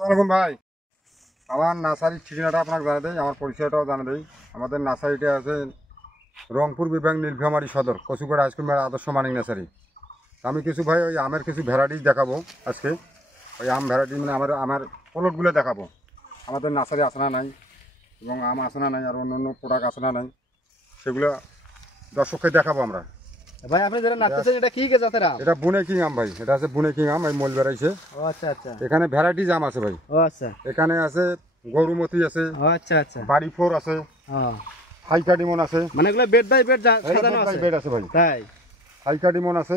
আসসালামু ভাই, আমার নার্সারির ঠিকানাটা আপনাকে জানা দেই, আমার পরিচয়টাও জানা দেই। আমাদের নার্সারিটা আছে রংপুর বিভাগ নীলফামারী সদর কচুপাড়া হাইস্কুল আদর্শ মানিক নার্সারি। আমি কিছু ভাই ওই আমের কিছু ভ্যারাইটিস দেখাবো আজকে। ওই আম ভ্যারাইটি মানে আমার প্লটগুলো দেখাবো। আমাদের নার্সারি আসনা নাই এবং আম আসনা নাই আর অন্য অন্য প্রোডাক্ট আসনা নাই, সেগুলো দর্শককে দেখাবো আমরা। ভাই আপনি যেটা নাচতেছেন এটা কি জাতের আম? এটা বুনে কিং আম ভাই, এটা আছে বুনে কিং আম, এই মোল বেড়াইছে। ও আচ্ছা আচ্ছা। এখানে ভ্যারাইটিস আম আছে ভাই। ও আচ্ছা। এখানে আছে গরুমতি আছে, ও আচ্ছা আচ্ছা। বাড়ি ফোর আছে, হ্যাঁ হাইকাডিমন আছে, মানে এগুলো বেড বাই বেড সাজানো আছে। বেড আছে ভাই, তাই হাইকাডিমন আছে,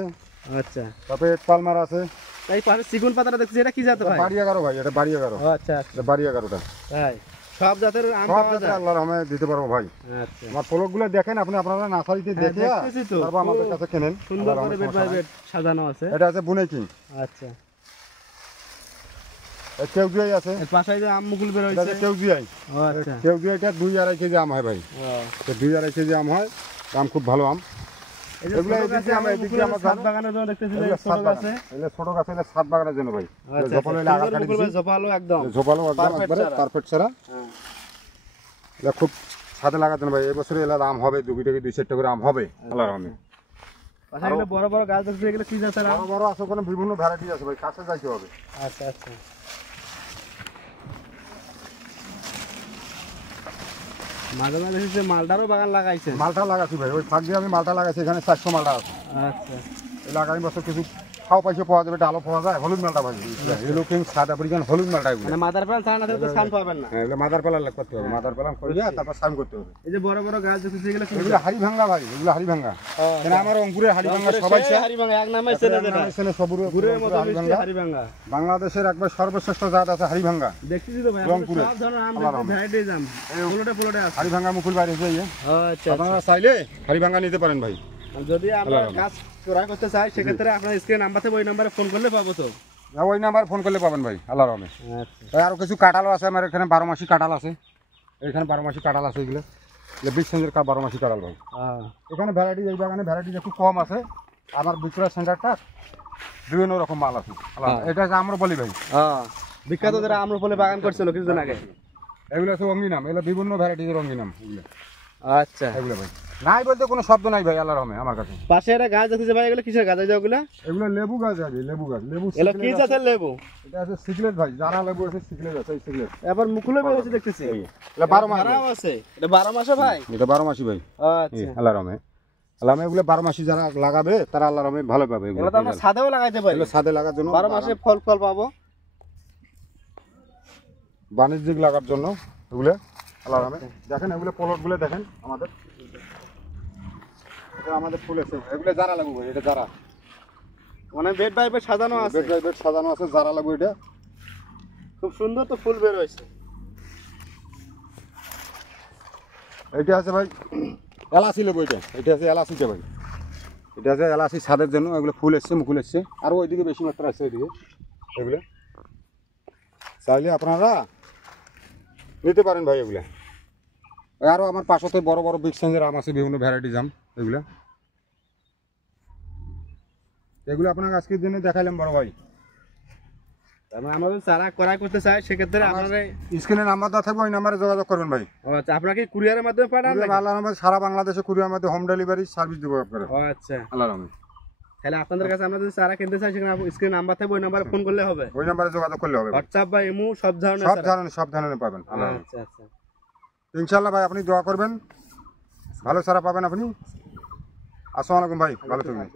আচ্ছা। তারপরে পালমার আছে। তাই পাশে সিগুন পাতাটা দেখছি এটা কি জাত ভাই? বাড়ি 11 ভাই, এটা বাড়ি 11। ও আচ্ছা আচ্ছা। এটা বাড়ি 11টা। তাই সব জাতের আম সব পাওয়া জাতের যায়? আল্লাহর রহমতে দিতে পারবো ভাই। আচ্ছা। আমার ফলকগুলো দেখেন আপনি, আপনারা নার্সারিতে দেখে দেখতেছি তো। তারপর আমাদের কাছে কেনেন। সুন্দর করে বেড বাই বেড সাজানো আছে। এটা আছে বুনে কিং। আচ্ছা। কেউজিআই আছে, এর পাশে যে আম মুকুল বের এটা হইছে। আছে কেউজিআই। ও আচ্ছা। কেউজিআইটা 2-2.5 কেজি আম হয় ভাই। ও তো 2-2.5 কেজি আম হয়, আম খুব ভালো আম। এই যে এগুলো ছোট এদিকে গাছে আমরা এদিকে মুকুলের ছাদ বাগানের জন্য দেখতেছি যে ছোট গাছে। এগুলো ছোট গাছ, এগুলো ছাদ বাগানের জন্য ভাই। আচ্ছা ঝোপালো এলে আগা কাটি দিছি। ঝোপালো একদম। ঝোপালো একদম Perfect একবারে ছাড়া। পারফেক্ট ছাড়া। হ্যাঁ। এটা খুব ছাদে লাগাতেন ভাই, এই বছরে এলার আম হবে 2 থেকে 2-4টা করে আম হবে আল্লাহর রহমতে। পাশে এগুলো বড় বড় গাছ দেখছি, এগুলো কি জাতের আম? বড় বড় আছে, কোনো বিভিন্ন ভ্যারাইটি আছে ভাই, কাছে যাইতে হবে। আচ্ছা আচ্ছা। মাঝে মাঝে দেখছি যে মালটারও বাগান লাগাইছে। মালটা লাগাচ্ছি ভাই, ওই ফাঁক দিয়ে আমি মালটা লাগাইছি, এখানে 400 মালটা আছে। আচ্ছা। এই আগামী বছর কিছু খাও পয়সা পাওয়া যাবে, ডালও পাওয়া যায়। হলুদ মালটা ভাই, এই লুকিং সাদা আফ্রিকান হলুদ মালটা এগুলো। মানে মাদার প্লান্ট ছাড়া না থাকলে তো সান পাবেন না। হ্যাঁ, এগুলো মাদার পেলার করতে হবে, মাদার পেলাম করে তারপর সাইন করতে হবে। এই যে বড় বড় গাছ দেখছি এগুলো কি? এগুলো হাড়ি ভাঙ্গা ভাই, এগুলো হাড়ি ভাঙ্গা। কেন আমার অঙ্কুরের হাড়ি ভাঙ্গা সবাই চায়। হাড়িভাঙ্গা এক নামে চেনে যেটা। গুড়ের মতো মিষ্টি হাড়িভাঙ্গা। বাংলাদেশের একবার সর্বশ্রেষ্ঠ জাত আছে হাড়ি ভাঙ্গা। দেখতেছি তো ভাই, রংপুরে। সব ধরনের আম দেখতে ভ্যারাইটিজ আম। পোলোটে আছে। হাড়ি ভাঙ্গা মুকুল বাইরে হয়ে যায়। আচ্ছা। আপনারা চাইলে হাড়ি ভাঙ্গা নিতে পারেন ভাই। যদি আমরা গাছ ক্রয় করতে চাই সেক্ষেত্রে আপনার স্ক্রিন নাম্বার থেকে ওই নাম্বারে ফোন করলে পাবো তো? ওই নাম্বার ফোন করলে পাবেন ভাই আল্লাহর রহমতে। আচ্ছা। আরো কিছু কাঁঠালও আছে আমার এখানে, 12 মাসি কাঁঠাল আছে। এখানে 12 মাসি কাঁঠাল আছে, এগুলো বিগ সাইজের 12 মাসি কাঁঠাল ভাই। এখানে ভ্যারাইটি, এই বাগানে ভ্যারাইটি একটু কম আছে। আমার বিক্রয় সেন্টারটা বিভিন্ন রকম মাল আছে। এটা হচ্ছে আম্রপলি ভাই, বিখ্যাত যারা আম্রপলি বাগান করছিল কিছুদিন আগে। এগুলো হচ্ছে অঙ্গিনাম, এগুলো বিভিন্ন ভ্যারাইটির অঙ্গিনাম এগুলো। আচ্ছা। এগুলো ভাই নাই বলতে কোনো শব্দ নাই ভাই আল্লাহর রহমতে আমার কাছে। পাশে একটা গাছ দেখতেছি ভাই, এগুলো কিসের গাছ? এই যে ওগুলা এগুলো লেবু গাছ আছে, লেবু গাছ, লেবু। এগুলো কি জাতের লেবু? এটা আছে সিকলেট ভাই, যারা লেবু আছে সিকলেট আছে, এই সিকলেট। এবার মুকুলে বের হচ্ছে দেখতেছি। এটা 12 মাস আরাম আছে। এটা 12 মাসে ভাই? এটা 12 মাসি ভাই। আচ্ছা। আল্লাহর রহমতে, আল্লাহ এগুলো 12 মাসি যারা লাগাবে তারা আল্লাহর রহমতে ভালো পাবে। এগুলো তো আমরা ছাদেও লাগাইতে পারি। এগুলো ছাদে লাগার জন্য, 12 মাসে ফল পাবো। বাণিজ্যিক লাগার জন্য এগুলো আল্লাহর রহমতে। দেখেন এগুলো প্লটগুলো দেখেন আমাদের, এটা আমাদের ফুল আছে, এগুলো যারা লাগবে ভাই, এটা যারা মানে বেড বাই বেড সাজানো আছে। বেড বাই বেড সাজানো আছে, যারা লাগবে এটা। খুব সুন্দর তো ফুল বের হয়েছে। এইটা আছে ভাই এলাচি লেবু, এটা আছে এলাচিটা ভাই। এটা আছে এলাচি ছাদের জন্য, এগুলো ফুল এসছে, মুকুল এসছে। আর ওইদিকে বেশি মাত্রা আছে, ওইদিকে এগুলো চাইলে আপনারা নিতে পারেন ভাই এগুলো। আরও আমার পাশতে বড় বড় বিগ সাইজের আম আছে, বিভিন্ন ভ্যারাইটিস আম। এগুলো এগুলো আপনাকে আজকের দিনে দেখাইলাম বড় ভাই। আমরা যদি চারা ক্রয় করতে চাই সেক্ষেত্রে আপনারা স্ক্রিনে নাম্বার দেওয়া থাকবে, ওই নাম্বারে যোগাযোগ করবেন ভাই। আচ্ছা। আপনারা কি কুরিয়ারের মাধ্যমে পাঠান? আল্লাহর রহমতে সারা বাংলাদেশে কুরিয়ার মধ্যে হোম ডেলিভারি সার্ভিস দেবো আপনারা। আচ্ছা। আল্লাহর রহমতে। তাহলে আপনাদের কাছে আমরা যদি চারা কিনতে চাই সেখানে স্ক্রিন নাম্বার থাকবে, ওই নাম্বারে ফোন করলে হবে? ওই নাম্বারে যোগাযোগ করলে হবে। হোয়াটসঅ্যাপ বা ইমো সব ধরনের পাবেন। আচ্ছা আচ্ছা। ইনশাআল্লাহ ভাই, আপনি দোয়া করবেন, ভালো চারা পাবেন আপনি। আসসালামু আলাইকুম ভাই, ভালো থাকবেন।